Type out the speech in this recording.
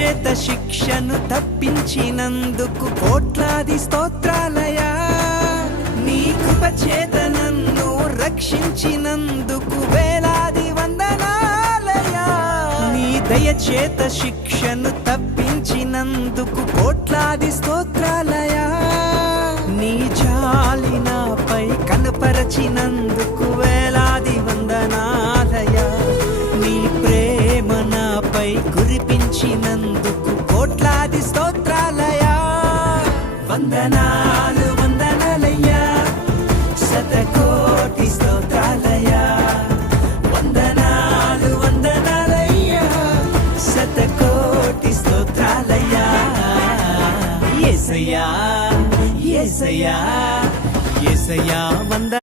చేత శిక్షను తప్పించినందుకు కోట్లాది స్తోత్రాలయా. నీ కృప చేత నన్ను రక్షించినందుకు వేలాది వందనాలయా. నీ దయ చేత శిక్షను తప్పించినందుకు కోట్లాది స్తోత్రాలయా. నీ జాలి నాపై కనపరచినందుకు వేలాది వందనాలయా. నీ ప్రేమ నాపై కురిపించినందుకు కోట్లాది స్తోత్రాలయా. వందనాలు వందనాలయ్యా, శతకోటి స్తోత్రాలయా. వందనాలు వందనాలయ్యా, శతకోటి స్తోత్రాలయ్యా. యేసయ్యా యేసయ్యా యేసయ్యా వంద